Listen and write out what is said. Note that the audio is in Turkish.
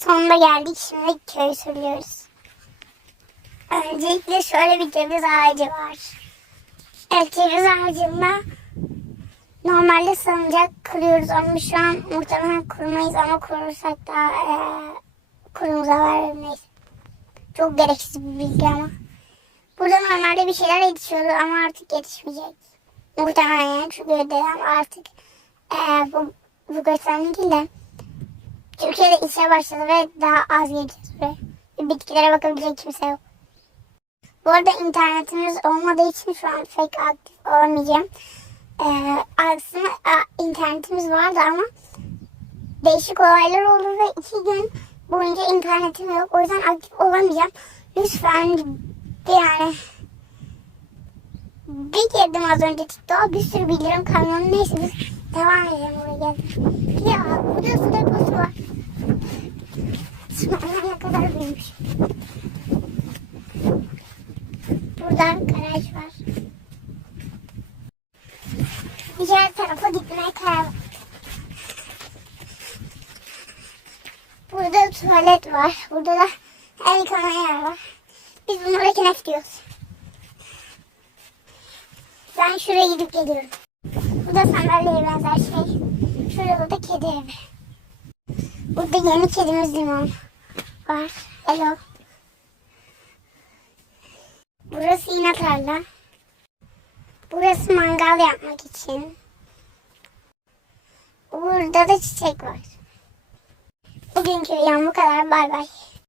sonuna geldik. Şimdi köy sürüyoruz. Öncelikle şöyle bir ceviz ağacı var. Evet ceviz ağacında normalde salıncak kuruyoruz ama şu an muhtemelen kurmayız ama kurursak da eee kurumuza vermeyiz. Çok gereksiz bir bilgi ama. Burada normalde bir şeyler yetişiyordu ama artık yetişmeyecek. Muhtemelen yani çünkü dedem artık eee bu, bu göstermek değil de Türkiye'de işe başladı ve daha az buraya. Bitkilere bakabilecek kimse yok. Bu arada internetimiz olmadığı için şu an pek aktif olamayacağım. Ee, aslında a, internetimiz vardı ama değişik olaylar oldu ve iki gün boyunca internetim yok. O yüzden aktif olamayacağım. Lütfen yani bir girdim az önce TikTok'a bir sürü bildirim kamyonu neyse devam edelim oraya geldim. Ya burada su deposu var. Onlar ne kadar büyümüş. Burada garaj var. Diğer tarafa gitmeye karar. Burada tuvalet var. Burada da el yıkama yer var. Biz bunlara kenef diyoruz. Ben şuraya gidip geliyorum. Bu da sandalyeye benzer şey. Şurada da kedi evi. Burada yeni kedimiz limon var. Hello. Burası yine tarla. Burası mangal yapmak için. Burada da çiçek var. Bugünkü videom bu kadar. Bay bay.